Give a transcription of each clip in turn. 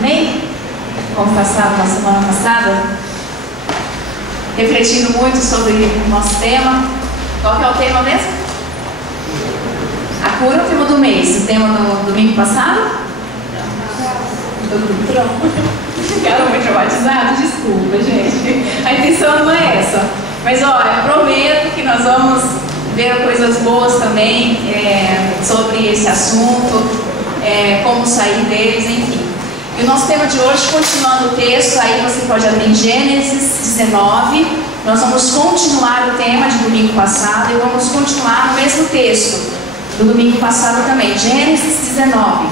Amém? Como passaram na semana passada, refletindo muito sobre o nosso tema. Qual que é o tema mesmo? A cura é o tema do mês. O tema do domingo passado? Ficaram muito traumatizados? Desculpa, gente. A intenção não é essa. Mas olha, prometo que nós vamos ver coisas boas também sobre esse assunto, como sair deles, enfim. E o nosso tema de hoje, continuando o texto, aí você pode abrir em Gênesis 19. Nós vamos continuar o tema de domingo passado e vamos continuar no mesmo texto do domingo passado também, Gênesis 19.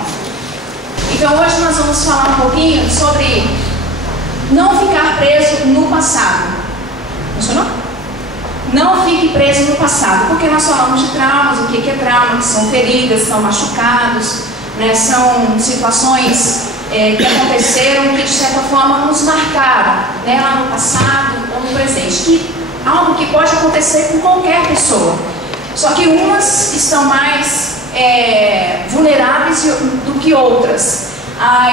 Então hoje nós vamos falar um pouquinho sobre não ficar preso no passado. Funcionou? Não fique preso no passado, porque nós falamos de traumas, o que é trauma, que são feridas, são machucados, né? São situações que aconteceram, que de certa forma nos marcaram, né? Lá no passado ou no presente, algo que pode acontecer com qualquer pessoa, só que umas estão mais vulneráveis do que outras.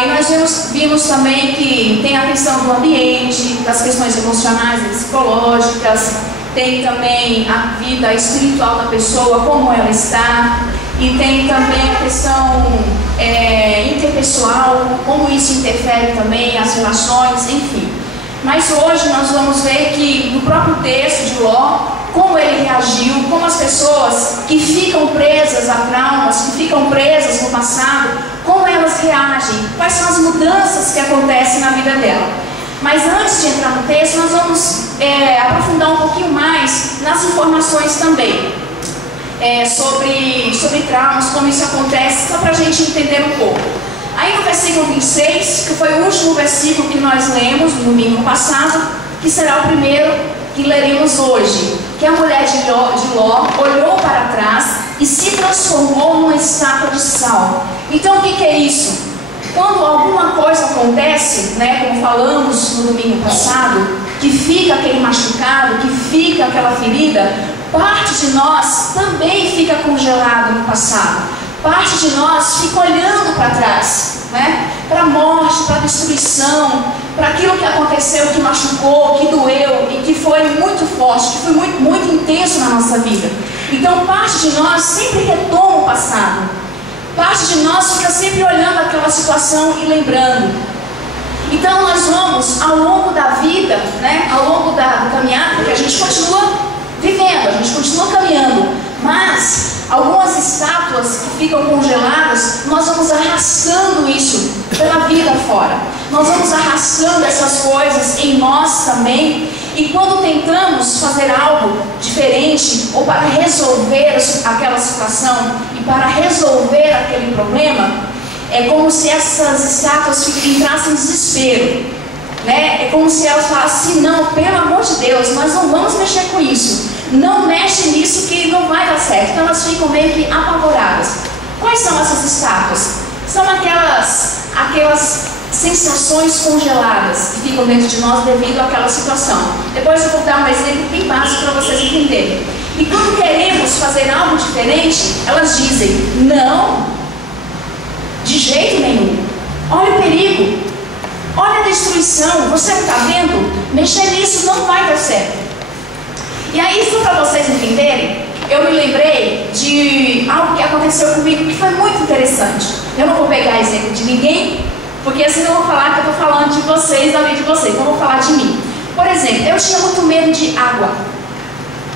E nós vimos também que tem a questão do ambiente, das questões emocionais e psicológicas, tem também a vida espiritual da pessoa, como ela está, e tem também a questão interpessoal, como isso interfere também as relações, enfim. Mas hoje nós vamos ver que no próprio texto de Ló, como ele reagiu, como as pessoas que ficam presas a traumas, que ficam presas no passado, como elas reagem, quais são as mudanças que acontecem na vida dela. Mas antes de entrar no texto, nós vamos aprofundar um pouquinho mais nas informações também, sobre traumas, como isso acontece, só para a gente entender um pouco. Aí no versículo 26, que foi o último versículo que nós lemos no domingo passado, que será o primeiro que leremos hoje, que a mulher de Ló olhou para trás e se transformou numa estátua de sal. Então o que é isso? Quando alguma coisa acontece, né, como falamos no domingo passado, que fica aquele machucado, que fica aquela ferida, parte de nós também fica congelado no passado. Parte de nós fica olhando para trás, né, para a morte, para a destruição, para aquilo que aconteceu, que machucou, que doeu e que foi muito forte, que foi muito, muito intenso na nossa vida. Então parte de nós sempre retoma o passado. Parte de nós fica sempre olhando aquela situação e lembrando. Então nós vamos, ao longo da vida, né, ao longo da caminhada, porque a gente continua vivendo, a gente continua caminhando, mas algumas estátuas que ficam congeladas, nós vamos arrastando isso pela vida fora. Nós vamos arrastando essas coisas em nós também. E quando tentamos fazer algo diferente, ou para resolver aquela situação, e para resolver aquele problema, é como se essas estátuas entrassem em desespero, né? É como se elas falassem, não, pelo amor de Deus, nós não vamos mexer com isso, não mexe nisso que não vai dar certo. Então elas ficam meio que apavoradas. Quais são essas estátuas? São aquelas sensações congeladas que ficam dentro de nós devido àquela situação. Depois eu vou dar um exemplo bem básico para vocês entenderem. E quando queremos fazer algo diferente, elas dizem, não, de jeito nenhum, olha o perigo, olha a destruição, você não está vendo? Mexer nisso não vai dar certo. E aí, só para vocês entenderem, eu me lembrei de algo que aconteceu comigo que foi muito interessante. Eu não vou pegar exemplo de ninguém, porque senão eu vou falar que eu estou falando de vocês, da vida de vocês, então eu vou falar de mim. Por exemplo, eu tinha muito medo de água,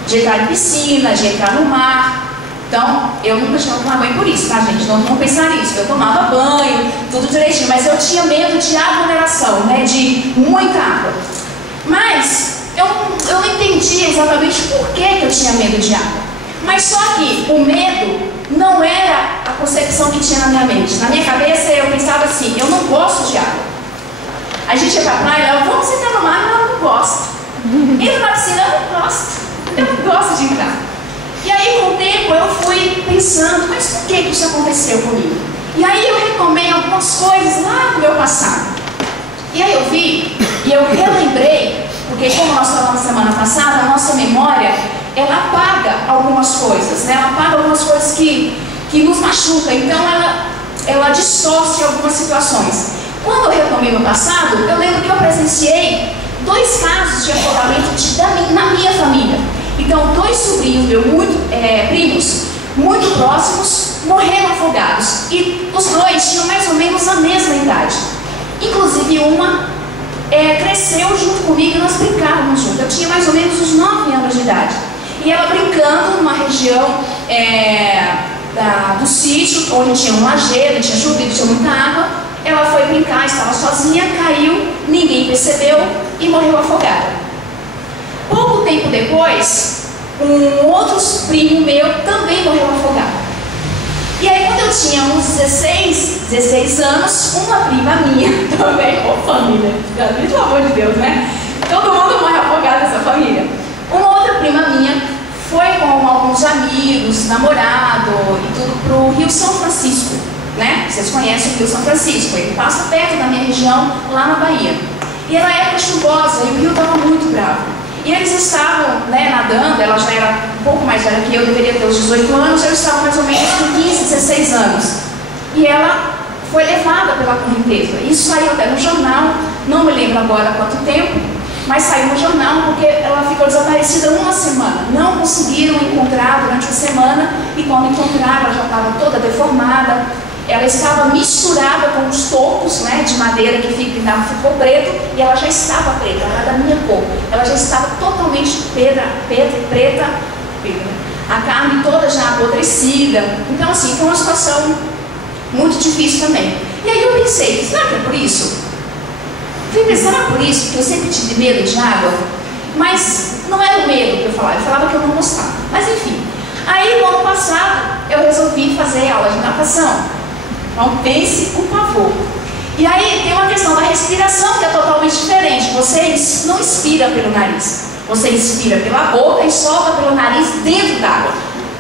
de entrar em piscina, de entrar no mar. Então, eu nunca tinha tomado banho por isso, tá, gente? Não vamos pensar nisso. Eu tomava banho, tudo direitinho, mas eu tinha medo de aglomeração, né? De muita água. Mas eu não entendia exatamente por que eu tinha medo de água. Mas só que o medo não era a concepção que tinha na minha mente. Na minha cabeça eu pensava assim, eu não gosto de água. A gente ia pra praia, vamos entrar no mar, não, eu não gosto. Entra na piscina, eu não gosto de entrar. E aí com o tempo eu fui pensando, mas por que isso aconteceu comigo? E aí eu retomei algumas coisas lá do meu passado. E aí eu vi, e eu relembrei, porque como nós falamos semana passada, a nossa memória, ela apaga algumas coisas, né? Ela apaga algumas coisas que nos machucam, então ela distorce algumas situações. Quando eu retomei no passado, eu lembro que eu presenciei 2 casos de afogamento na minha família. Então, 2 sobrinhos meus, primos, muito próximos, morreram afogados. E os 2 tinham mais ou menos a mesma idade. Inclusive, uma cresceu junto comigo e nós brincávamos juntos. Eu tinha mais ou menos uns 9 anos de idade. E ela brincando numa região do sítio, onde tinha um lajedo, tinha chovido, tinha muita água. Ela foi brincar, estava sozinha, caiu, ninguém percebeu e morreu afogada. Pouco tempo depois, um outro primo meu também morreu afogado. E aí, quando eu tinha uns 16 anos, uma prima minha também, família, pelo amor de Deus, né? Todo mundo morre afogado nessa família. Uma outra prima minha foi com alguns amigos, namorado e tudo pro Rio São Francisco, né? Vocês conhecem o Rio São Francisco, ele passa perto da minha região, lá na Bahia. E era época chuvosa e o rio estava muito bravo. E eles estavam, nadando, ela já era um pouco mais velha que eu, deveria ter uns 18 anos, eu estava mais ou menos com 15, 16 anos. E ela foi levada pela correnteza. Isso saiu até no jornal, não me lembro agora quanto tempo, mas saiu no jornal porque ela ficou desaparecida uma semana. Não conseguiram encontrar durante a semana e quando encontraram ela já estava toda deformada. Ela estava misturada com os tocos, de madeira que ficou preto e ela já estava preta, ela era da minha cor. Ela já estava totalmente preta, a carne toda já apodrecida. Então assim, foi uma situação muito difícil também. E aí eu pensei, será que é por isso? Fui pensar, será por isso que eu sempre tive medo de água? Mas não era o medo que eu falava que eu não gostava. Mas enfim, aí no ano passado eu resolvi fazer aula de natação. Então pense o pavor. E aí tem uma questão da respiração que é totalmente diferente. Você não inspira pelo nariz, você inspira pela boca e solta pelo nariz dentro d'água.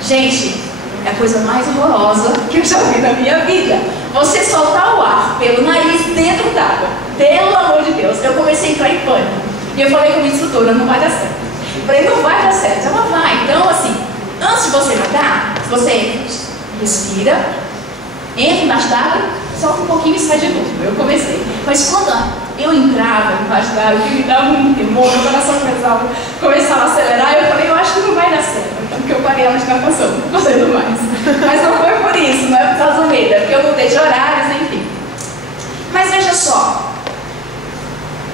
Gente, é a coisa mais horrorosa que eu já vi na minha vida. Você soltar o ar pelo nariz dentro d'água. Pelo amor de Deus, eu comecei a entrar em pânico. E eu falei com a minha instrutora, não vai dar certo. Eu falei, não vai dar certo. Ela vai. Então assim, antes de você nadar, você respira, entra embaixo d'água, solta um pouquinho e sai de novo. Eu comecei. Mas quando eu entrava embaixo d'água, que me dava um temor, meu coração começava a acelerar, eu falei, eu acho que não vai dar certo. Então, porque eu parei a natação, não fazendo mais. Mas não foi por isso, não é por causa do medo, é porque eu mudei de horários, enfim. Mas veja só,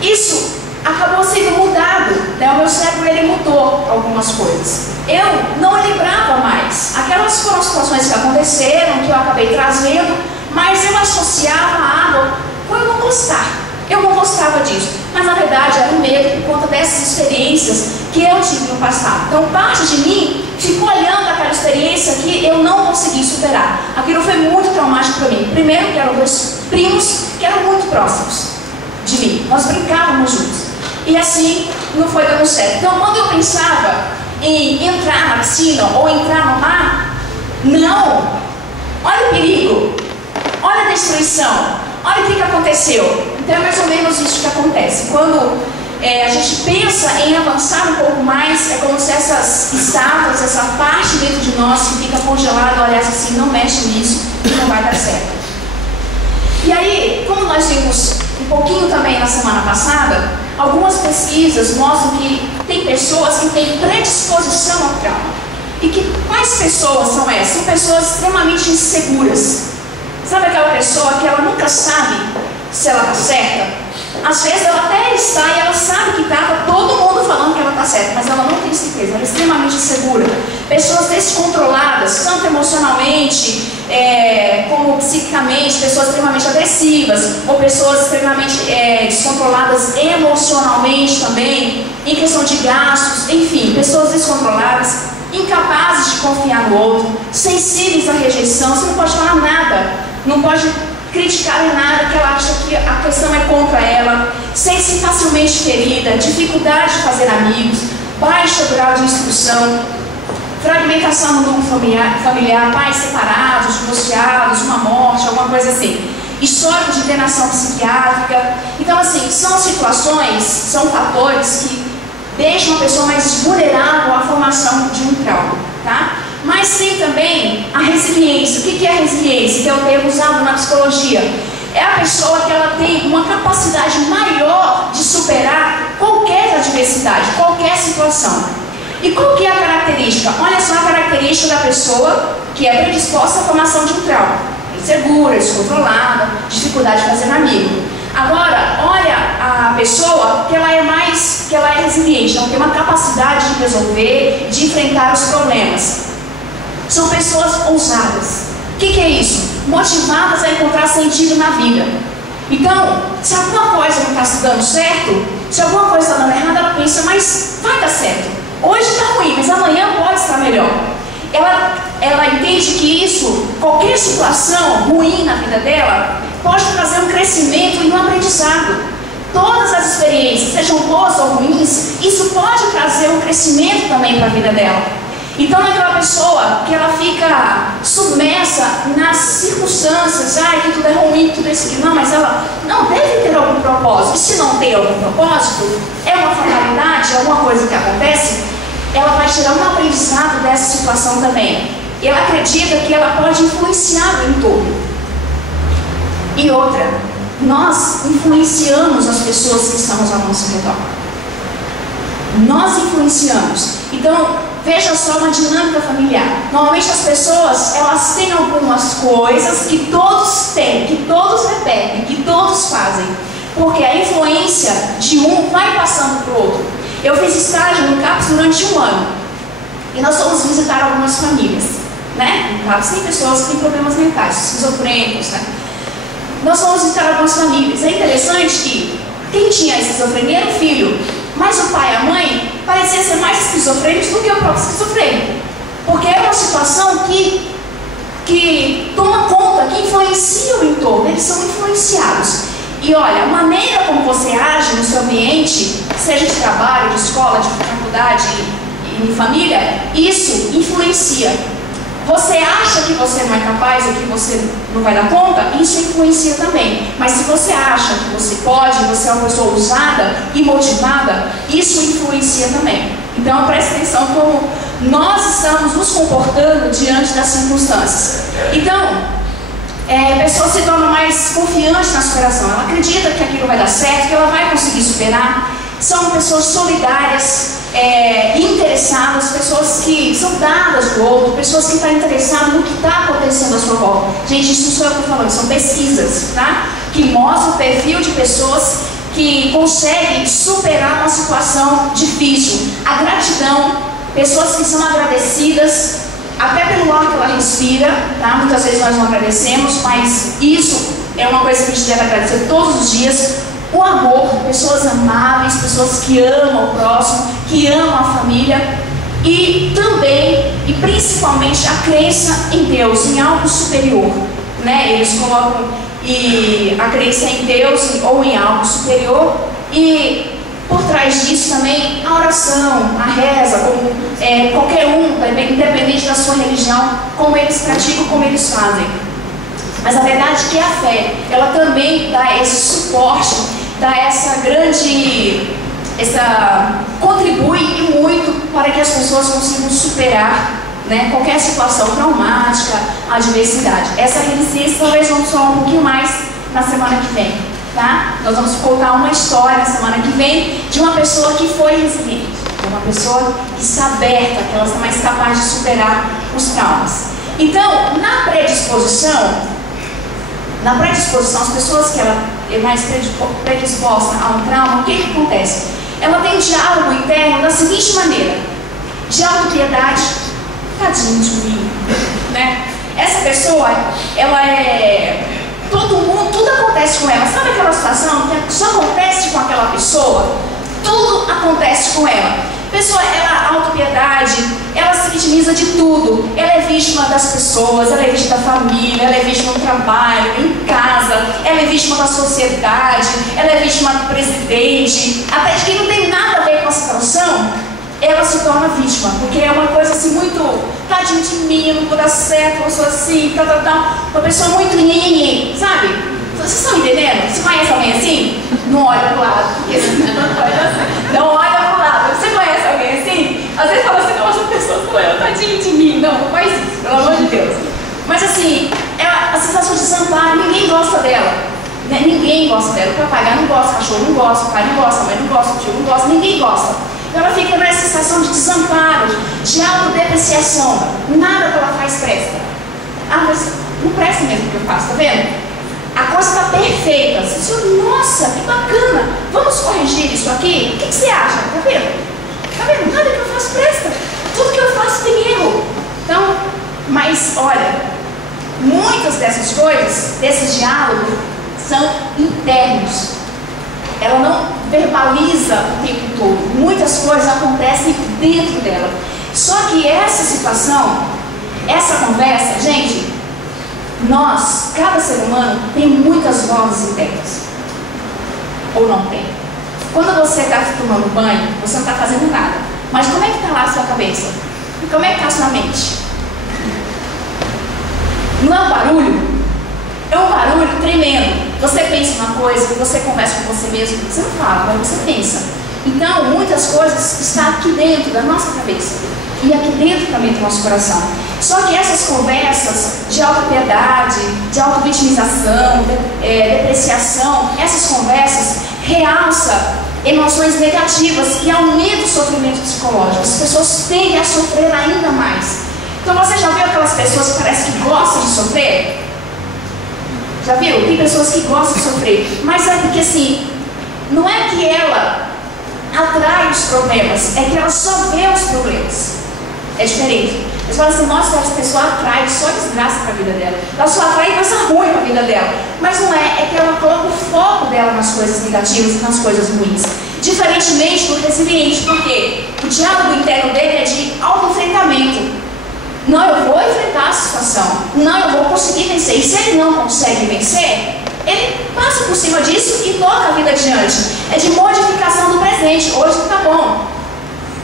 isso acabou sendo mudado, o meu cérebro ele mudou algumas coisas. Eu não lembrava mais. Aquelas foram situações que aconteceram, que eu acabei trazendo, mas eu associava a água com eu não gostar. Eu não gostava disso, mas na verdade era um medo por conta dessas experiências que eu tive no passado. Então parte de mim ficou olhando aquela experiência que eu não consegui superar. Aquilo foi muito traumático para mim. Primeiro que eram 2 primos que eram muito próximos de mim. Nós brincávamos juntos. E assim não foi dando certo. Então quando eu pensava em entrar na piscina ou entrar no mar, não, olha o perigo, olha a destruição, olha o que aconteceu. Então é mais ou menos isso que acontece. Quando a gente pensa em avançar um pouco mais, é como se essas estátuas, essa parte dentro de nós que fica congelada, olha assim, não mexe nisso, não vai dar certo. E aí, como nós vimos um pouquinho também na semana passada, algumas pesquisas mostram que tem pessoas que têm predisposição ao trauma. E que quais pessoas são essas? São pessoas extremamente inseguras. Sabe aquela pessoa que ela nunca sabe se ela está certa? Às vezes ela até está e ela sabe que está todo mundo falando que ela está certa, mas ela não tem certeza, ela é extremamente insegura. Pessoas descontroladas, tanto emocionalmente, como psiquicamente, pessoas extremamente agressivas, ou pessoas extremamente descontroladas emocionalmente também, em questão de gastos, enfim, pessoas descontroladas, incapazes de confiar no outro, sensíveis à rejeição. Você não pode falar nada, não pode criticar em nada, que ela acha que a questão é contra ela, sente-se facilmente ferida, dificuldade de fazer amigos, baixo grau de instrução, fragmentação no núcleo familiar, pais separados, divorciados, uma morte, alguma coisa assim, histórico de internação psiquiátrica. Então assim, são situações, são fatores que deixam a pessoa mais vulnerável à formação de um trauma, tá? Mas tem também a resiliência. O que é a resiliência? Que é o termo usado na psicologia. É a pessoa que ela tem uma capacidade maior de superar qualquer adversidade, qualquer situação. E qual que é a característica? Olha só a característica da pessoa que é predisposta à formação de um trauma. Insegura, descontrolada, dificuldade de fazer amigo. Agora, olha a pessoa que ela é resiliente, ela tem uma capacidade de resolver, de enfrentar os problemas. São pessoas ousadas. O que é isso? Motivadas a encontrar sentido na vida. Então, se alguma coisa não está dando certo, se alguma coisa está dando errado, ela pensa, mas vai dar certo. Hoje está ruim, mas amanhã pode estar melhor. Ela entende que isso, qualquer situação ruim na vida dela, pode trazer um crescimento e um aprendizado. Todas as experiências, sejam boas ou ruins, isso pode trazer um crescimento também para a vida dela. Então é aquela pessoa que ela fica submersa nas circunstâncias, que tudo é ruim, tudo é isso, não, mas ela não deve ter algum propósito. E se não tem algum propósito, é uma fatalidade, alguma coisa que acontece, ela vai tirar um aprendizado dessa situação também. E ela acredita que ela pode influenciar o entorno. E outra, nós influenciamos as pessoas que estamos ao nosso redor. Nós influenciamos. Então, veja só uma dinâmica familiar. Normalmente as pessoas, elas têm algumas coisas que todos têm, que todos repetem, que todos fazem. Porque a influência de um vai passando para o outro. Eu fiz estágio no CAPS durante 1 ano. E nós fomos visitar algumas famílias. Né? No CAPS tem pessoas que têm problemas mentais, esquizofrênicos, né? Nós fomos visitar algumas famílias. É interessante que quem tinha esquizofrenia era o filho, mas o pai e a mãe pareciam ser mais esquizofrênicos do que o próprio esquizofrênico. Porque é uma situação que toma conta, que influencia o entorno, eles são influenciados. E olha, a maneira como você age no seu ambiente, seja de trabalho, de escola, de faculdade e em família, isso influencia. Você acha que você não é capaz ou que você não vai dar conta, isso influencia também. Mas se você acha que você pode, você é uma pessoa ousada e motivada, isso influencia também. Então preste atenção como nós estamos nos comportando diante das circunstâncias. Então, a pessoa se torna mais confiante na superação. Ela acredita que aquilo vai dar certo, que ela vai conseguir superar. São pessoas solidárias, interessadas, pessoas que são dadas do outro, pessoas que estão interessadas no que está acontecendo à sua volta. Gente, isso não sou eu que estou falando, são pesquisas, tá? Que mostram o perfil de pessoas que conseguem superar uma situação difícil. A gratidão, pessoas que são agradecidas, até pelo ar que ela respira, tá? Muitas vezes nós não agradecemos, mas isso é uma coisa que a gente deve agradecer todos os dias. O amor, pessoas amáveis, pessoas que amam o próximo, que amam a família. E também, e principalmente, a crença em Deus, em algo superior, né? Eles colocam a crença em Deus ou em algo superior. E por trás disso também a oração, a reza, como qualquer um, independente da sua religião, como eles praticam, como eles fazem. Mas a verdade é que a fé, ela também dá esse suporte, dá contribui e muito para que as pessoas consigam superar, né, qualquer situação traumática, adversidade. Essa resiliência talvez vamos falar um pouquinho mais na semana que vem, tá? Nós vamos contar uma história na semana que vem de uma pessoa que foi resiliente, uma pessoa que está aberta, que ela está mais capaz de superar os traumas. Então, na predisposição, as pessoas que ela é mais predisposta a um trauma, o que acontece? Ela tem um diálogo interno da seguinte maneira: de autopiedade, tadinho de mim, né? Essa pessoa, ela tudo acontece com ela. Sabe aquela situação que só acontece com aquela pessoa? Tudo acontece com ela. Pessoa, ela autopiedade, ela se vitimiza de tudo. Ela é vítima das pessoas, ela é vítima da família, ela é vítima do trabalho, em casa, ela é vítima da sociedade, ela é vítima do presidente, até de quem não tem nada a ver com a situação, ela se torna vítima, porque é uma coisa assim muito, tadinho de mim, não vou dar certo, eu sou assim, uma pessoa muito nhenhenhen, sabe? Vocês estão entendendo? Você conhece alguém assim? Não olha pro lado, porque não olha pro lado. Você conhece alguém assim? Às vezes fala assim, nossa, a pessoa sou eu, tadinho de mim. Não faz isso, pelo amor de Deus. Mas assim, a sensação de desamparo, ninguém gosta dela. Ninguém gosta dela. O papagaio não gosta, o cachorro não gosta, o pai não gosta, a mãe não gosta, o tio não gosta, ninguém gosta. Então ela fica nessa sensação de desamparo, de autodepreciação. Nada que ela faz presta. Ah, mas não presta mesmo o que eu faço, tá vendo? A coisa está perfeita. Você diz, nossa, que bacana. Vamos corrigir isso aqui? O que você acha? Tá vendo? Tá vendo? Nada que eu faço presta. Tudo que eu faço tem erro. Então, mas olha, muitas dessas coisas, desses diálogos, são internos. Ela não verbaliza o tempo todo. Muitas coisas acontecem dentro dela. Só que essa situação, essa conversa, gente, nós, cada ser humano, tem muitas vozes internas. Ou não tem? Quando você está tomando banho, você não está fazendo nada. Mas como é que está lá a sua cabeça? E como é que está a sua mente? Não é um barulho? É um barulho tremendo. Você pensa uma coisa, você conversa com você mesmo, você não fala, mas você pensa. Então, muitas coisas estão aqui dentro da nossa cabeça. E aqui dentro também do nosso coração. Só que essas conversas de autopiedade, de autovitimização, depreciação, essas conversas realçam emoções negativas e aumentam o sofrimento psicológico. As pessoas tendem a sofrer ainda mais. Então você já viu aquelas pessoas que parecem que gostam de sofrer? Já viu? Tem pessoas que gostam de sofrer. Mas é porque assim, não é que ela atrai os problemas, é que ela só vê os problemas. É diferente. Eles falam assim, nossa, essa pessoa atrai só desgraça para a vida dela. Ela só atrai coisa ruim para a vida dela. Mas não é, é que ela coloca o foco dela nas coisas negativas e nas coisas ruins. Diferentemente do resiliente, porque o diálogo interno dele é de auto-enfrentamento. Não, eu vou enfrentar a situação. Não, eu vou conseguir vencer. E se ele não consegue vencer, ele passa por cima disso e toca a vida adiante. É de modificação do presente. Hoje não está bom.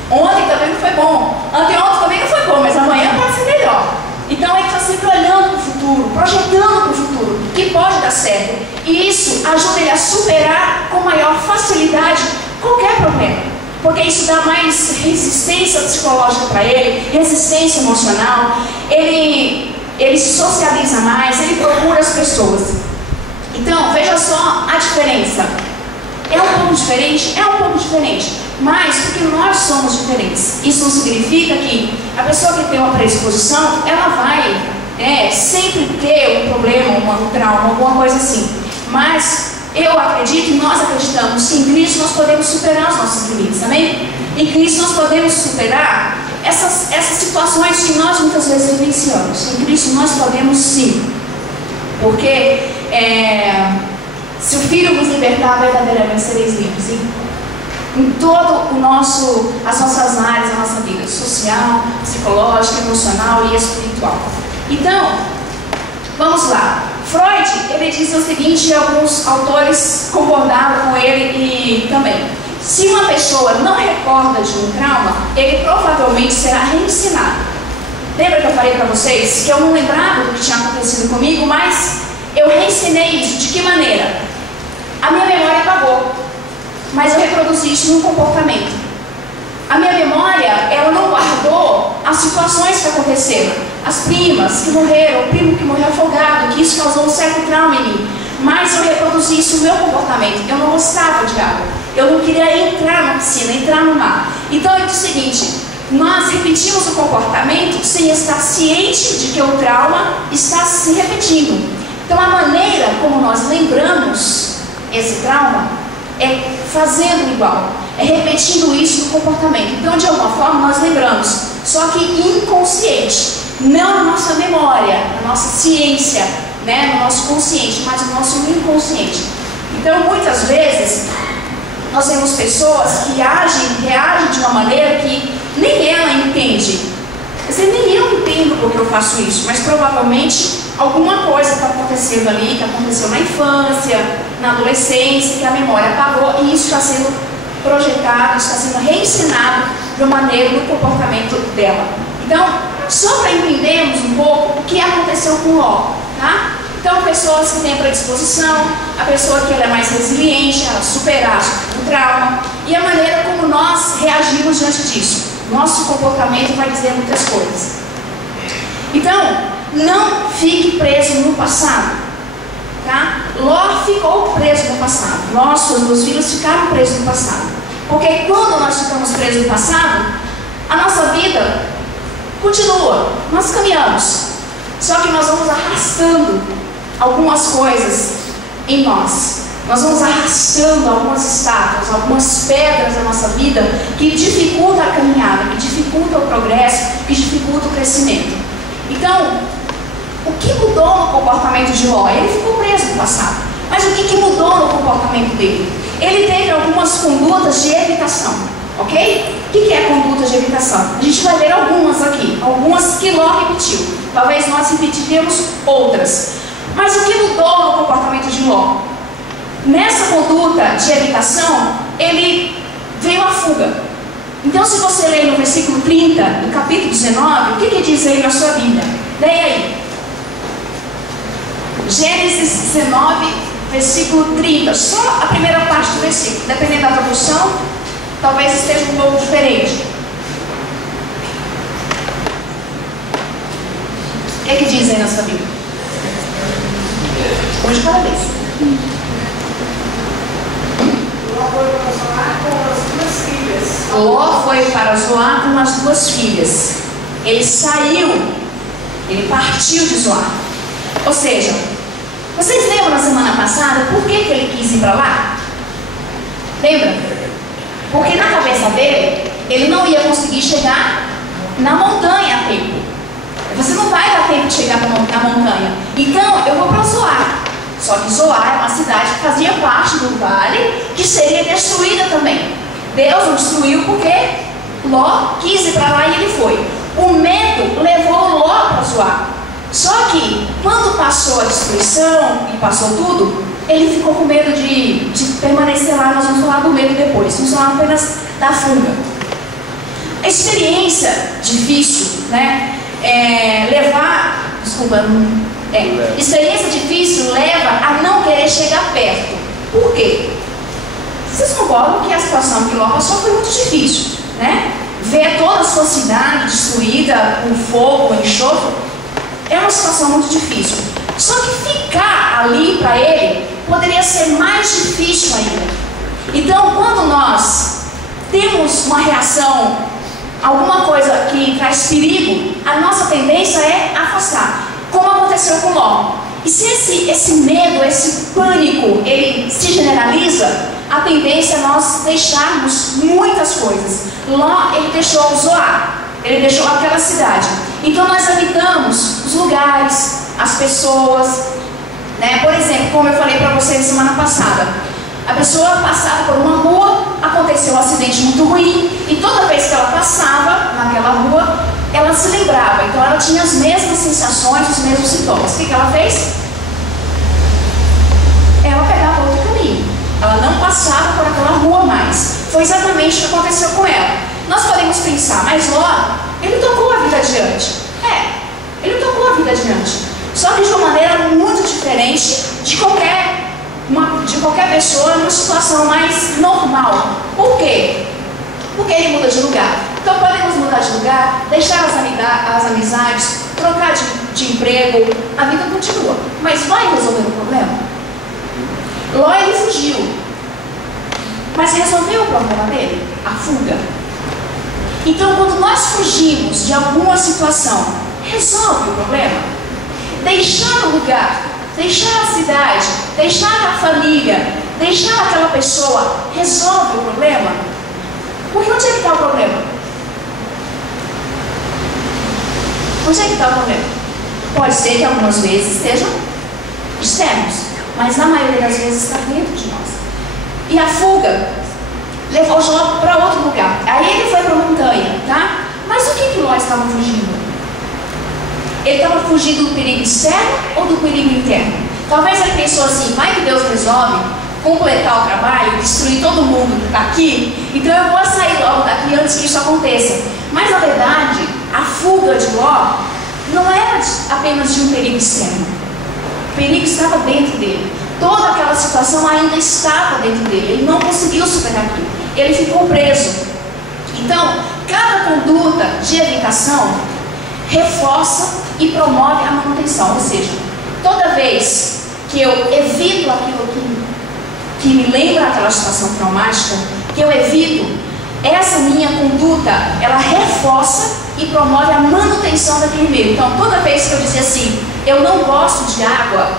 Ontem também não foi bom. Anteontem também não foi bom, mas amanhã pode ser melhor. Então ele está sempre olhando para o futuro, projetando para o futuro, que pode dar certo. E isso ajuda ele a superar com maior facilidade qualquer problema. Porque isso dá mais resistência psicológica para ele, resistência emocional, ele se socializa mais, ele procura as pessoas. Então, veja só a diferença. É um pouco diferente? É um pouco diferente. Mas porque nós somos diferentes. Isso não significa que a pessoa que tem uma predisposição, ela vai sempre ter um problema, um trauma, alguma coisa assim. Mas eu acredito, e nós acreditamos que em Cristo nós podemos superar os nossos limites, amém? Em Cristo nós podemos superar essas situações que nós muitas vezes vivenciamos. Em Cristo nós podemos sim. Porque se o Filho vos libertar, verdadeiramente sereis livres. Em todo as nossas áreas da nossa vida, social, psicológica, emocional e espiritual. Então, vamos lá. Freud, ele diz o seguinte, e alguns autores concordaram com ele e também. Se uma pessoa não recorda de um trauma, ele provavelmente será reensinado. Lembra que eu falei para vocês que eu não lembrava do que tinha acontecido comigo, mas eu reensinei isso. De que maneira? A minha memória apagou, mas eu reproduzi isso num comportamento. A minha memória, ela não guardou as situações que aconteceram. As primas que morreram, o primo que morreu afogado, que isso causou um certo trauma em mim. Mas eu reproduzi isso no meu comportamento. Eu não gostava de água. Eu não queria entrar na piscina, entrar no mar. Então eu disse o seguinte, nós repetimos o comportamento sem estar ciente de que o trauma está se repetindo. Então a maneira como nós lembramos esse trauma é fazendo igual, é repetindo isso no comportamento. Então de alguma forma nós lembramos, só que inconsciente, não na nossa memória, na nossa ciência, no nosso consciente, mas no nosso inconsciente. Então muitas vezes nós temos pessoas que reagem de uma maneira que nem ela entende. Quer dizer, nem eu entendo porque eu faço isso, mas provavelmente alguma coisa está acontecendo ali, que aconteceu na infância, na adolescência, que a memória apagou e isso está sendo projetado, está sendo reensinado de uma maneira no comportamento dela. Então, só para entendermos um pouco o que aconteceu com o Ló, tá? Então, pessoas que têm a predisposição, a pessoa que ela é mais resiliente, ela superar o trauma e a maneira como nós reagimos diante disso. Nosso comportamento vai dizer muitas coisas. Então, não fique preso no passado, tá? Ló ficou preso no passado. Nós, suas duas filhas, ficaram presos no passado. Porque quando nós ficamos presos no passado, a nossa vida continua, nós caminhamos. Só que nós vamos arrastando algumas coisas em nós. Nós vamos arrastando algumas estátuas, algumas pedras da nossa vida que dificultam a caminhada, que dificultam o progresso, que dificultam o crescimento. Então, o que mudou no comportamento de Ló? Ele ficou preso no passado. Mas o que mudou no comportamento dele? Ele teve algumas condutas de evitação, ok? O que é conduta de evitação? A gente vai ver algumas aqui, algumas que Ló repetiu. Talvez nós repetiremos outras. Mas o que mudou no comportamento de Ló? Nessa conduta de evitação, ele veio à fuga. Então, se você ler no versículo 30, do capítulo 19, o que diz aí na sua Bíblia? Leia aí. Gênesis 19, versículo 30. Só a primeira parte do versículo. Dependendo da tradução, talvez esteja um pouco diferente. O que diz aí na sua Bíblia? Um de cada vez. Ló foi para Zoar com as duas filhas. Ele saiu, ele partiu de Zoar. Ou seja, vocês lembram na semana passada por que ele quis ir para lá? Lembra? Porque na cabeça dele, ele não ia conseguir chegar na montanha a tempo. Você não vai dar tempo de chegar na montanha. Então, eu vou para Zoar. Só que Zoar é uma cidade que fazia parte do vale, que seria destruída também. Deus o destruiu porque Ló quis ir para lá e ele foi. O medo levou Ló para Zoar. Só que, quando passou a destruição e passou tudo, ele ficou com medo de permanecer lá. Nós vamos falar do medo depois. Vamos falar apenas da fuga. A experiência difícil, né? Experiência difícil leva a não querer chegar perto. Por quê? Vocês concordam que a situação que Ló passou foi muito difícil, né? Ver toda a sua cidade destruída, com fogo, com enxofre, é uma situação muito difícil. Só que ficar ali para ele poderia ser mais difícil ainda. Então, quando nós temos uma reação, alguma coisa que traz perigo, a nossa tendência é afastar, como aconteceu com Ló. E se esse medo, esse pânico, ele se generaliza, a tendência é nós deixarmos muitas coisas. Ló, ele deixou Zoar, ele deixou aquela cidade. Então nós evitamos os lugares, as pessoas, né? Por exemplo, como eu falei para vocês semana passada, a pessoa passava por uma rua, aconteceu um acidente muito ruim, e toda vez que ela passava naquela rua, ela se lembrava. Então ela tinha as mesmas sensações, os mesmos sintomas. O que ela fez? Ela pegava outro caminho. Ela não passava por aquela rua mais. Foi exatamente o que aconteceu com ela. Nós podemos pensar, mas Ló, ele tocou a vida adiante. Ele tocou a vida adiante. Só que de uma maneira muito diferente de qualquer pessoa numa situação mais normal. Por quê? Porque ele muda de lugar. Então podemos mudar de lugar, deixar as amizades, trocar de emprego, a vida continua. Mas vai resolver o problema? Ló, ele fugiu. Mas resolveu o problema dele? A fuga. Então, quando nós fugimos de alguma situação, resolve o problema? Deixar o lugar, deixar a cidade, deixar a família, deixar aquela pessoa, resolve o problema? Porque onde é que está o problema? Onde é que está o problema? Pode ser que algumas vezes estejam externos, mas na maioria das vezes está dentro de nós. E a fuga levou Jó para outro lugar. Aí ele foi para a montanha, tá? Mas o que Ló estava fugindo? Ele estava fugindo do perigo externo ou do perigo interno? Talvez ele pensou assim, vai que Deus resolve completar o trabalho, destruir todo mundo que está aqui, então eu vou sair logo daqui antes que isso aconteça. Mas na verdade, a fuga de Ló não era apenas de um perigo externo. O perigo estava dentro dele. Toda aquela situação ainda estava dentro dele. Ele não conseguiu superar aquilo. Ele ficou preso. Então, cada conduta de evitação reforça e promove a manutenção. Ou seja, toda vez que eu evito aquilo que me lembra aquela situação traumática, que eu evito, essa minha conduta, ela reforça e promove a manutenção daquele medo. Então, toda vez que eu dizer assim, eu não gosto de água,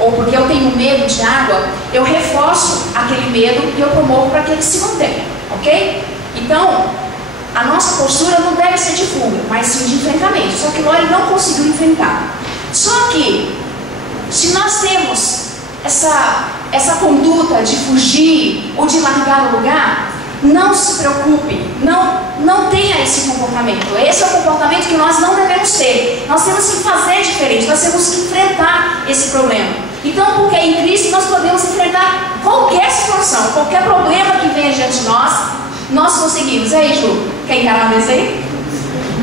ou porque eu tenho medo de água, eu reforço aquele medo e eu promovo para que ele se mantenha, ok? Então, a nossa postura não deve ser de fuga, mas sim de enfrentamento. Só que Lori não conseguiu enfrentar. Só que, se nós temos essa conduta de fugir ou de largar o lugar, não se preocupe, não tenha esse comportamento. Esse é o comportamento que nós não devemos ter. Nós temos que fazer diferente, nós temos que enfrentar esse problema. Então, porque em Cristo nós podemos enfrentar qualquer situação, qualquer problema que venha diante de nós conseguimos. E aí, Ju, quer encarar a mesa aí?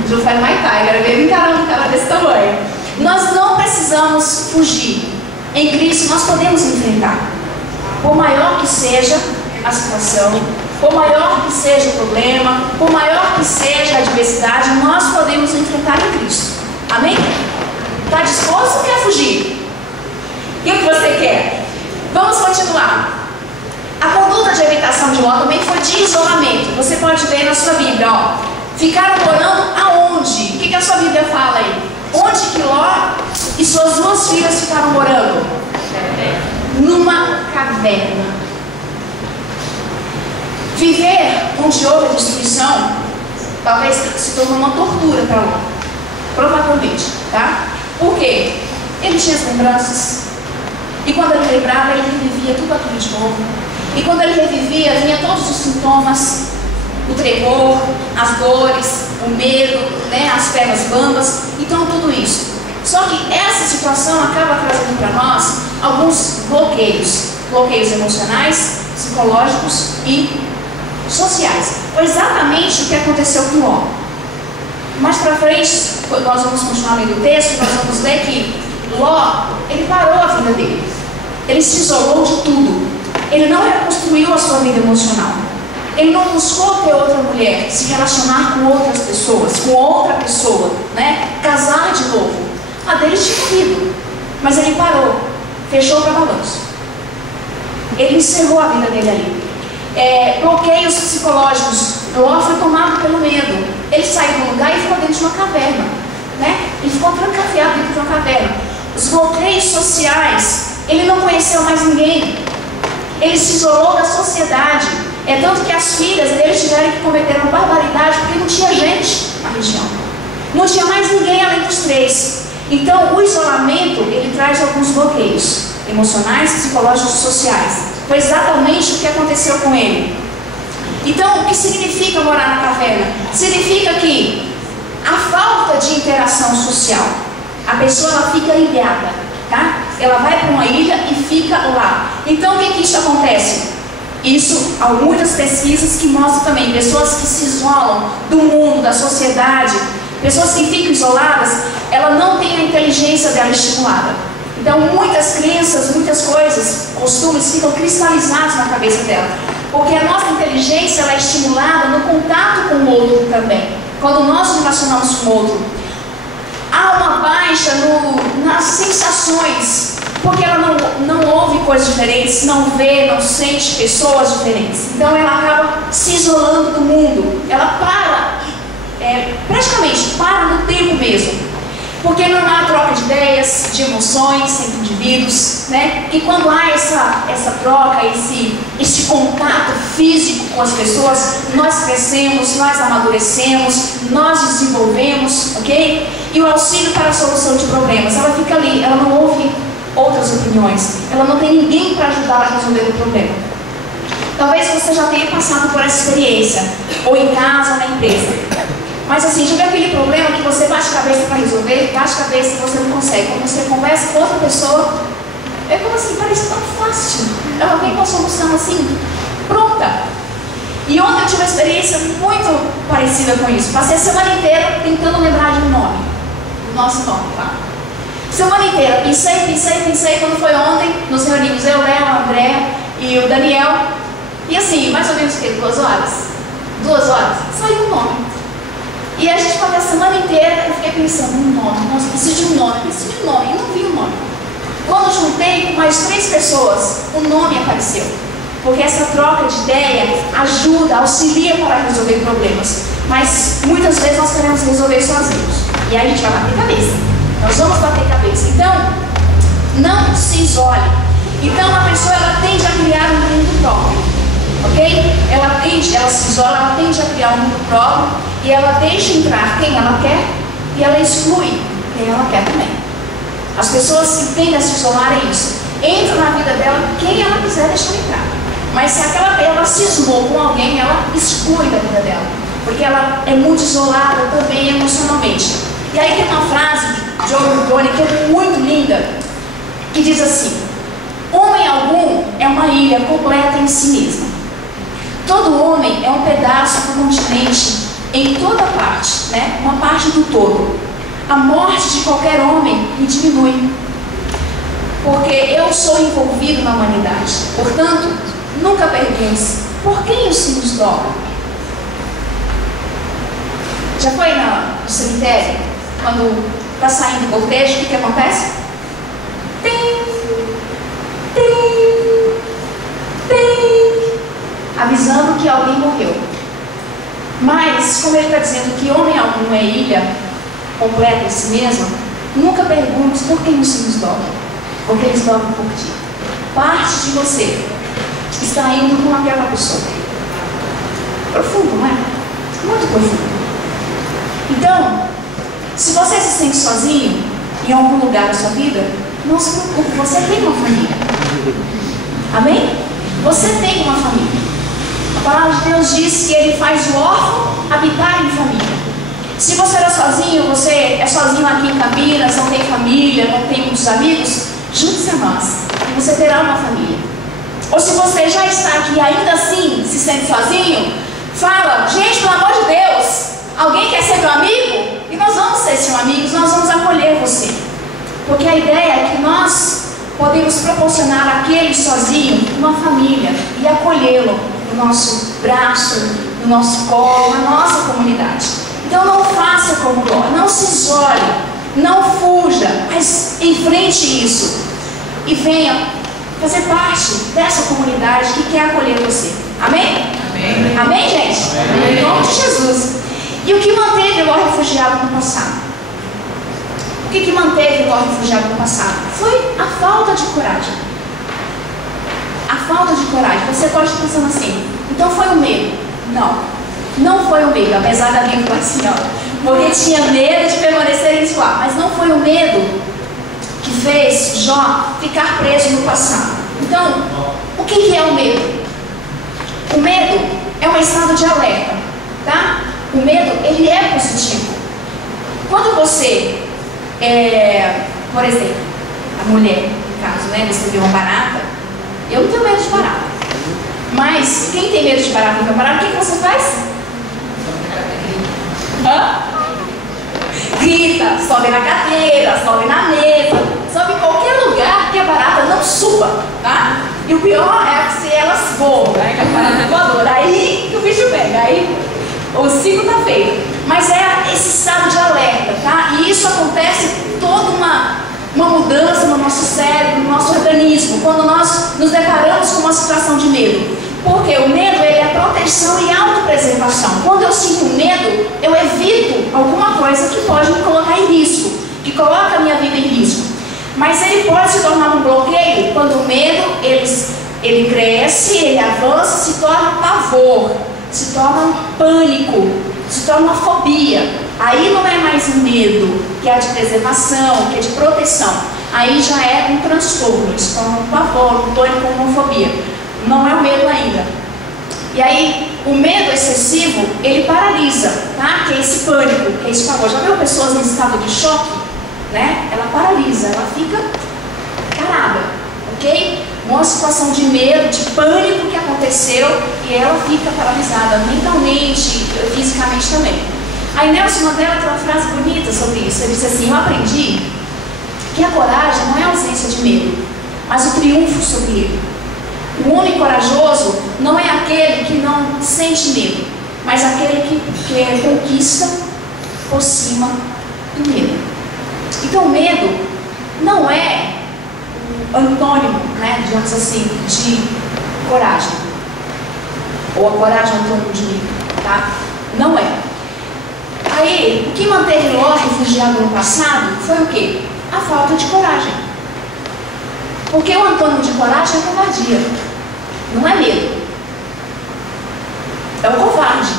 Ju faz mais tarde, quero ver encarando um cara desse tamanho. Nós não precisamos fugir. Em Cristo nós podemos enfrentar. Por maior que seja a situação, por maior que seja o problema, por maior que seja a adversidade, nós podemos enfrentar em Cristo. Amém? Está disposto ou quer fugir? E o que você quer? Vamos continuar. A conduta de evitação de Ló também foi de isolamento. Você pode ver na sua Bíblia, ó. Ficaram morando aonde? O que a sua Bíblia fala aí? Onde que Ló e suas duas filhas ficaram morando? Numa caverna. Viver onde houve destruição talvez se tornou uma tortura para Ló. Provavelmente, tá? Por quê? Ele tinha as lembranças. E quando ele lembrava, ele revivia tudo aquilo de novo. E quando ele revivia, vinha todos os sintomas, o tremor, as dores, o medo, né, as pernas bambas, então tudo isso. Só que essa situação acaba trazendo para nós alguns bloqueios emocionais, psicológicos e sociais. Foi exatamente o que aconteceu com Ló. Mais para frente, nós vamos continuar lendo o texto, nós vamos ver que Ló, ele parou a vida dele. Ele se isolou de tudo. Ele não reconstruiu a sua vida emocional. Ele não buscou ter outra mulher, se relacionar com outras pessoas, com outra pessoa, né? Casar de novo. A dele tinha morrido, mas ele parou, fechou para balanço. Ele encerrou a vida dele ali. Bloqueios psicológicos. Ló foi tomado pelo medo. Ele saiu do lugar e ficou dentro de uma caverna, né? Ele ficou trancafiado dentro de uma caverna. Os bloqueios sociais. Ele não conheceu mais ninguém. Ele se isolou da sociedade. É tanto que as filhas dele tiveram que cometer uma barbaridade porque não tinha gente na região. Não tinha mais ninguém além dos três. Então, o isolamento, ele traz alguns bloqueios emocionais, psicológicos e sociais. Foi exatamente o que aconteceu com ele. Então, o que significa morar na caverna? Significa que a falta de interação social, a pessoa ela fica ilhada, tá? Ela vai para uma ilha e fica lá. Então, o que isso acontece? Isso, há muitas pesquisas que mostram também, pessoas que se isolam do mundo, da sociedade, pessoas que ficam isoladas, ela não tem a inteligência dela estimulada. Então, muitas crenças, muitas coisas, costumes ficam cristalizados na cabeça dela. Porque a nossa inteligência ela é estimulada no contato com o outro também. Quando nós nos relacionamos com o outro, há uma baixa nas sensações. Porque ela não ouve coisas diferentes, não vê, não sente pessoas diferentes. Então ela acaba se isolando do mundo. Ela praticamente para no tempo mesmo. Porque não há troca de ideias, de emoções entre indivíduos, né? E quando há essa troca, esse contato físico com as pessoas, nós crescemos, nós amadurecemos, nós desenvolvemos, ok? E o auxílio para a solução de problemas, ela fica ali, ela não ouve outras opiniões, ela não tem ninguém para ajudar a resolver o problema. Talvez você já tenha passado por essa experiência, ou em casa, ou na empresa. Mas assim, já viu aquele problema que você bate a cabeça para resolver, bate a cabeça e você não consegue. Quando você conversa com outra pessoa, é como assim, parece tão fácil. Ela vem com a solução assim, pronta. E ontem eu tive uma experiência muito parecida com isso. Passei a semana inteira tentando lembrar de um nome, do nosso nome, tá? Semana inteira, pensei, quando foi ontem, nos reunimos eu, Léo, o André e o Daniel. E assim, mais ou menos o quê? 2 horas? 2 horas, saiu um nome. E a gente passou a semana inteira, eu fiquei pensando, um nome, nossa, preciso de um nome, e não vi um nome. Quando juntei com mais 3 pessoas, o nome apareceu. Porque essa troca de ideia ajuda, auxilia para resolver problemas. Mas muitas vezes nós queremos resolver sozinhos. E aí a gente vai bater cabeça. Nós vamos bater cabeça. Então, não se isole. Então a pessoa ela tende a criar um mundo próprio. Ok? Ela se isola, ela tende a criar um mundo próprio. E ela deixa entrar quem ela quer. E ela exclui quem ela quer também. As pessoas que tendem a se isolar é isso. Entra na vida dela quem ela quiser deixar entrar. Mas se ela cismou com alguém, ela exclui da vida dela. Porque ela é muito isolada também emocionalmente. E aí tem uma frase de Joe Boni que é muito linda, que diz assim: homem algum é uma ilha completa em si mesma. Todo homem é um pedaço do continente em toda parte, né? Uma parte do todo. A morte de qualquer homem me diminui, porque eu sou envolvido na humanidade. Portanto, nunca pergunte por quem os sinos dobram. Já foi no cemitério? Quando está saindo o cortejo, o que acontece? Tem, avisando que alguém morreu. Mas, como ele está dizendo que homem algum é ilha completa em si mesma, nunca pergunte por quem os sinos dobram, porque eles dobram por ti. Parte de você está indo com aquela pessoa. Profundo, não é? Muito profundo. Então, se você se sente sozinho em algum lugar da sua vida, não se preocupe, você tem uma família. Amém? Você tem uma família. A palavra de Deus diz que Ele faz o órfão habitar em família. Se você era sozinho, você é sozinho aqui em Campinas, não tem família, não tem muitos amigos, junte-se a nós e você terá uma família. Ou se você já está aqui e ainda assim se sente sozinho, fala: gente, pelo amor de Deus, alguém quer ser meu amigo? E nós vamos ser seus amigos, nós vamos acolher você. Porque a ideia é que nós podemos proporcionar àquele sozinho uma família e acolhê-lo no nosso braço, no nosso colo, na nossa comunidade. Então não faça como Ló, não se isole, não fuja, mas enfrente isso e venha fazer parte dessa comunidade que quer acolher você. Amém? Amém, Amém, gente? Amém. Em nome de Jesus. E o que manteve Ló refugiado no passado? O que manteve Ló refugiado no passado? Foi a falta de coragem. A falta de coragem. Você pode estar pensando assim: então foi o medo. Não foi o medo, apesar da Bíblia falar assim, porque tinha medo de permanecer em Zoar. Mas não foi o medo que fez Jó ficar preso no passado. Então, o que é o medo? O medo é um estado de alerta, tá? O medo, ele é positivo. Quando você, por exemplo, a mulher, no caso, né, você viu uma barata, eu não tenho medo de barata. Mas quem tem medo de barata e barata, o que você faz? Grita, sobe na cadeira, sobe na mesa, sobe em qualquer lugar que a barata não suba, tá? E o pior é se elas voam, né? Que a barata voadora, aí que o bicho pega, aí o ciclo tá feio. Mas é esse estado de alerta, tá? E isso acontece toda uma mudança no nosso cérebro, no nosso organismo, quando nós nos deparamos com uma situação de medo. Porque o medo, ele é proteção e autopreservação. Quando eu sinto medo, eu evito alguma coisa que pode me colocar em risco, que coloca a minha vida em risco. Mas ele pode se tornar um bloqueio quando o medo, ele cresce, ele avança, se torna pavor, se torna um pânico, se torna uma fobia. Aí não é mais um medo, que é de preservação, que é de proteção. Aí já é um transtorno, se torna um pavor, um pânico, uma fobia. Não é o medo ainda. E aí, o medo excessivo, ele paralisa, tá? Que é esse pânico, que é esse pavor. Já viu pessoas em estado de choque? Né? Ela paralisa, ela fica parada, ok? Uma situação de medo, de pânico que aconteceu e ela fica paralisada mentalmente, fisicamente também. Aí Nelson Mandela tem uma frase bonita sobre isso. Ele disse assim: eu aprendi que a coragem não é a ausência de medo, mas o triunfo sobre ele. O homem corajoso não é aquele que não sente medo, mas aquele que conquista por cima do medo. Então o medo não é antônimo, né, digamos assim, de coragem. Ou a coragem é antônimo de medo, tá? Não é. Aí, o que manteve Ló refugiado no passado foi o quê? A falta de coragem. Porque o antônimo de coragem é covardia, não é medo. É o covarde,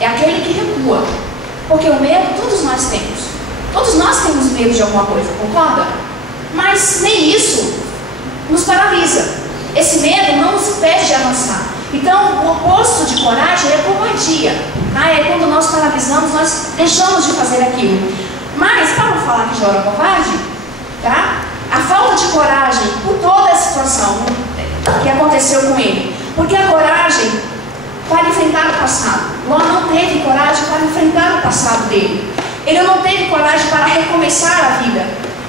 é aquele que recua. Porque o medo todos nós temos. Todos nós temos medo de alguma coisa, concorda? Mas nem isso nos paralisa. Esse medo não nos impede de avançar. Então, o oposto de coragem é covardia. Tá? É quando nós paralisamos, nós deixamos de fazer aquilo. Mas, para não falar que Jó era covarde, tá? A falta de coragem por toda a situação que aconteceu com ele. Porque a coragem para enfrentar o passado. Ló não teve coragem para enfrentar o passado dele. Ele não teve coragem para recomeçar a vida,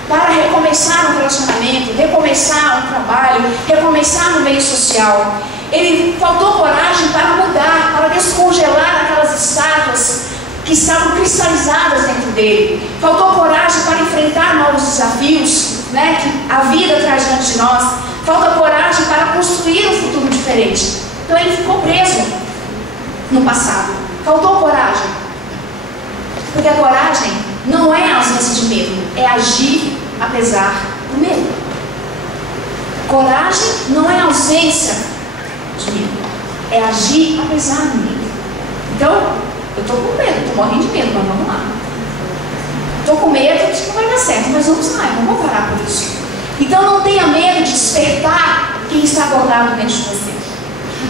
para recomeçar um relacionamento, recomeçar um trabalho, recomeçar no meio social. Ele faltou coragem para mudar, para descongelar aquelas estátuas que estavam cristalizadas dentro dele. Faltou coragem para enfrentar novos desafios, né, que a vida traz diante de nós. Falta coragem para construir um futuro diferente. Então ele ficou preso no passado. Faltou coragem. Porque a coragem não é a ausência de medo, é agir apesar do medo. Coragem não é a ausência de medo, é agir apesar do medo. Então, eu estou com medo, estou morrendo de medo, mas vamos lá. Estou com medo de que não vai dar certo, mas vamos lá, não vou parar por isso. Então não tenha medo de despertar quem está acordado dentro de você.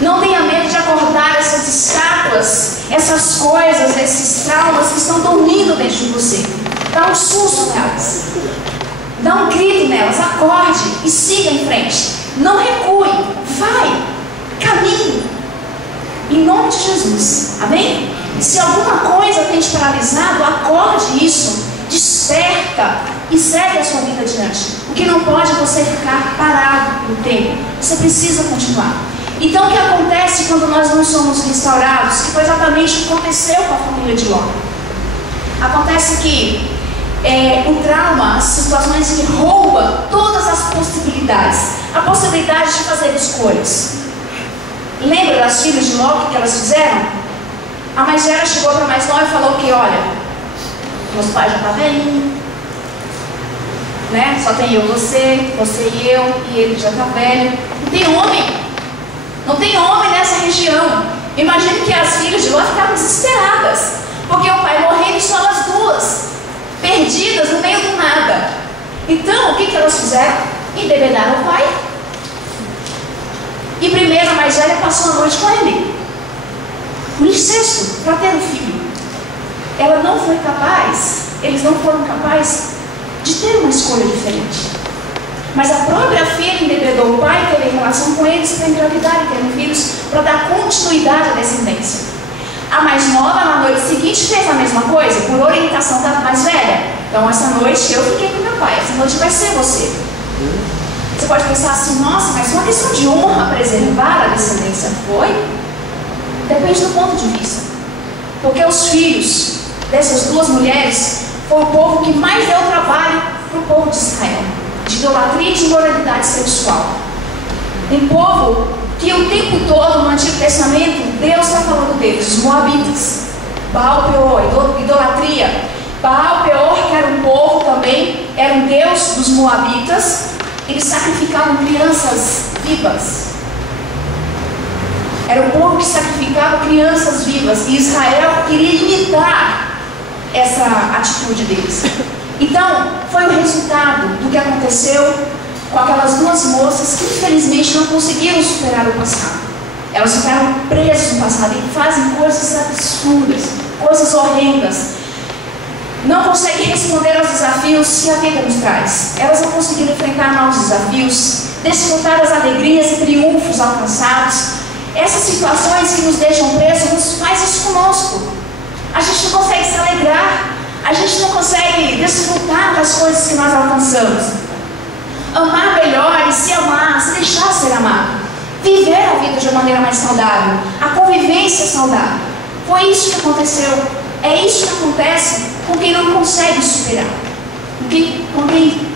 Não tenha medo de acordar essas estátuas, essas coisas, esses traumas que estão dormindo dentro de você. Dá um susto nelas. Dá um grito nelas, acorde e siga em frente. Não recue, vai, caminhe. Em nome de Jesus, amém? Se alguma coisa tem te paralisado, acorde isso, desperta e segue a sua vida adiante. O que não pode é você ficar parado no tempo. Você precisa continuar. Então o que acontece quando nós não somos restaurados? Que foi exatamente o que aconteceu com a família de Ló. Acontece que o trauma, as situações que rouba todas as possibilidades. A possibilidade de fazer escolhas. Lembra das filhas de Ló, o que elas fizeram? A mais velha chegou para a mais nova e falou que, olha, meus pais já estão velhinhos, né? Só tem eu, você e eu, e ele já está velho. Não tem homem. Não tem homem nessa região. Imagino que as filhas de Ló ficaram desesperadas, porque o pai morrendo e só as duas, perdidas no meio do nada. Então, o que elas fizeram? Embebedaram o pai. E primeiro a mais velha passou a noite com ele. No incesto, para ter um filho. Ela não foi capaz, eles não foram capazes de ter uma escolha diferente. Mas a própria filha embebedou o pai, teve relação com eles para engravidar e ter filhos, para dar continuidade à descendência. A mais nova, na noite seguinte, fez a mesma coisa, por orientação da mais velha. Então, essa noite eu fiquei com meu pai, essa noite vai ser você. Você pode pensar assim, nossa, mas foi uma questão de honra preservar a descendência. Foi? Depende do ponto de vista. Porque os filhos dessas duas mulheres foi o povo que mais deu trabalho para o povo de Israel. De idolatria e de imoralidade sexual. Um povo que o tempo todo no Antigo Testamento Deus está falando deles, os Moabitas. Baal Peor, idolatria. Baal Peor, que era um povo também, era um deus dos Moabitas. Eles sacrificavam crianças vivas. Era um povo que sacrificava crianças vivas. E Israel queria imitar essa atitude deles. Então, foi o resultado do que aconteceu com aquelas duas moças que infelizmente não conseguiram superar o passado. Elas ficaram presas no passado e fazem coisas absurdas, coisas horrendas. Não conseguem responder aos desafios que a vida nos traz. Elas não conseguiram enfrentar novos desafios, desfrutar das alegrias e triunfos alcançados. Essas situações que nos deixam presos nos faz isso conosco. A gente não consegue se alegrar. A gente não consegue desfrutar das coisas que nós alcançamos. Amar melhor e se amar, se deixar ser amado. Viver a vida de uma maneira mais saudável. A convivência saudável. Foi isso que aconteceu. É isso que acontece com quem não consegue superar. Com quem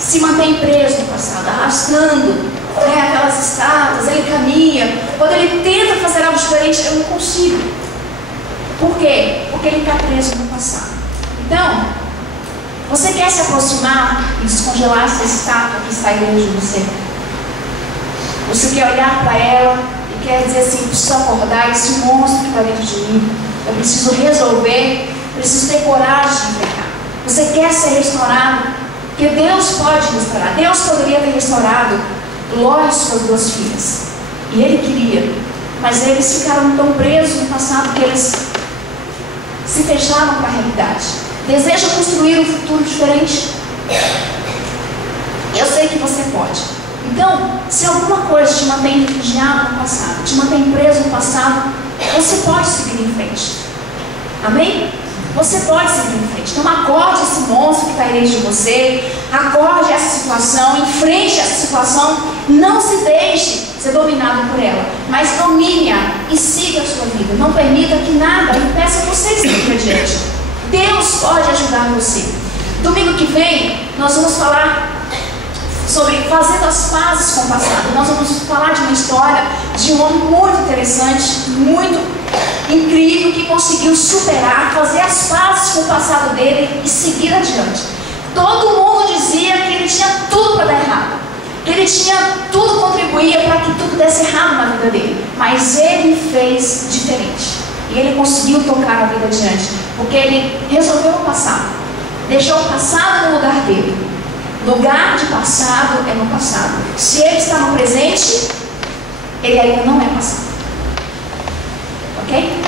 se mantém preso no passado, arrastando aquelas estátuas, ele caminha. Quando ele tenta fazer algo diferente, eu não consigo. Por quê? Porque ele está preso no passado. Então, você quer se aproximar e descongelar essa estátua que está dentro de você? Você quer olhar para ela e quer dizer assim, preciso acordar esse monstro que está dentro de mim. Eu preciso resolver, preciso ter coragem de enfrentar. Você quer ser restaurado? Porque Deus pode restaurar. Deus poderia ter restaurado Ló e suas 2 filhas. E Ele queria. Mas eles ficaram tão presos no passado que eles se fecharam para a realidade. Deseja construir um futuro diferente? Eu sei que você pode. Então, se alguma coisa te mantém refugiado no passado, te mantém preso no passado, você pode seguir em frente. Amém? Você pode seguir em frente. Então acorde esse monstro que está dentro de você, acorde essa situação, enfrente essa situação, não se deixe ser dominado por ela, mas domine-a e siga a sua vida. Não permita que nada impeça você de seguir adiante. Deus pode ajudar você. Domingo que vem nós vamos falar sobre fazendo as pazes com o passado. Nós vamos falar de uma história de um homem muito interessante, muito incrível, que conseguiu superar, fazer as pazes com o passado dele e seguir adiante. Todo mundo dizia que ele tinha tudo para dar errado, que ele tinha tudo, contribuía para que tudo desse errado na vida dele, mas ele fez diferente e ele conseguiu tocar a vida adiante, porque ele resolveu o passado, deixou o passado no lugar dele. Lugar de passado é no passado. Se ele está no presente, ele ainda não é passado. Ok?